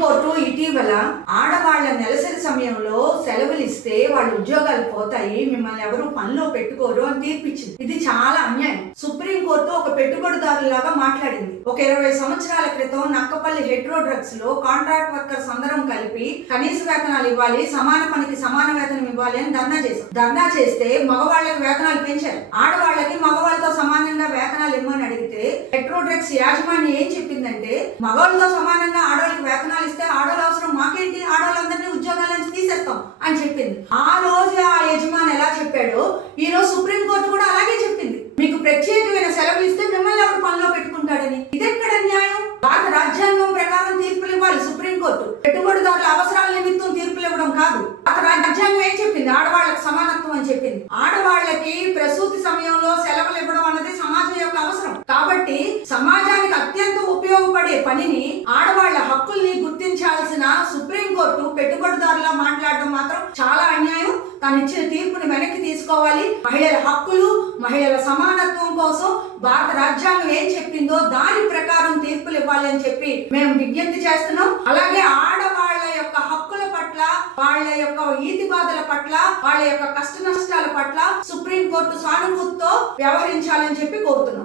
Supreme court ఇటీవల ఆడవాళ్ల నెలసరి సమయంలో సెలవులు ఇస్తే వాళ్ళ ఉద్యోగాలు పోతాయి, మిమ్మల్ని ఎవరు పనిలో పెట్టుకోరు అని తీర్పిచ్చింది. ఇది చాలా అన్యాయం. సుప్రీంకోర్టు ఒక పెట్టుబడిదారులాగా మాట్లాడింది. ఒక 20 సంవత్సరాల క్రితం నక్కపల్లి హెట్రో డ్రగ్స్ లో కాంట్రాక్ట్ వర్కర్స్ అందరం కలిపి కనీస వేతనాలు ఇవ్వాలి, సమాన పనికి సమాన వేతనం ఇవ్వాలి అని ధర్నా చేస్తే మగవాళ్ళకి వేతనాలు పెంచారు, ఆడవాళ్ళకి మగవాళ్ళతో సమానంగా వేతనాలు ఇవ్వమని అడిగితే హెట్రో డ్రగ్స్ యాజమాన్యం ఏం చెప్పిందంటే మగవాళ్ళతో సమానంగా ఆడవాళ్ళకి వేతనాలు ఇస్తే ఆడవాళ్ళ అవసరం మాకేంటి, ఆడవాళ్ళందరినీ ఉద్యోగాల నుంచి తీసేస్తాం అని చెప్పింది. ఆ రోజు ఆ యజమాని ఎలా చెప్పాడో ఈ రోజు సుప్రీంకోర్టు కూడా అలాగే చెప్పింది. మీకు ప్రత్యేకమైన సెలవులు ఇస్తే మిమ్మల్ని ఎవరు పనిలో పెట్టుకుంటాడని. ఇదెక్కడ న్యాయం? భారత రాజ్యాంగం ప్రకారం తీర్పులు ఇవ్వాలి సుప్రీంకోర్టు, పెట్టుబడిదారుల అవసరాల నిమిత్తం తీర్పులు ఇవ్వడం కాదు. భారత రాజ్యాంగం ఏం చెప్పింది? ఆడవాళ్ళకి సమానత్వం అని చెప్పింది. ఆడవాళ్ళకి ప్రసూతి సమయంలో సెలవులు ఇవ్వడం అనేది సమాజం యొక్క అవసరం. కాబట్టి సమాజానికి అత్యంత ఉపయోగపడే పనిని, ఆడవాళ్ల హక్కుల్ని గుర్తించాల్సిన సుప్రీంకోర్టు పెట్టుబడిదారులా మాట్లాడడం మాత్రం చాలా అన్యాయం. తాను ఇచ్చిన తీర్పుని వెనక్కి తీసుకోవాలి. మహిళల హక్కులు, మహిళల సమానత్వం కోసం భారత రాజ్యాంగం ఏం చెప్పిందో దాని ప్రకారం తీర్పులు ఇవ్వాలి అని చెప్పి మేము విజ్ఞప్తి చేస్తున్నాం. అలాగే ఆడవాళ్ల యొక్క హక్కుల పట్ల, వాళ్ళ యొక్క ఈతి బాధల పట్ల, వాళ్ళ యొక్క కష్ట నష్టాల పట్ల సుప్రీంకోర్టు సానుభూతితో వ్యవహరించాలని చెప్పి కోరుతున్నాం.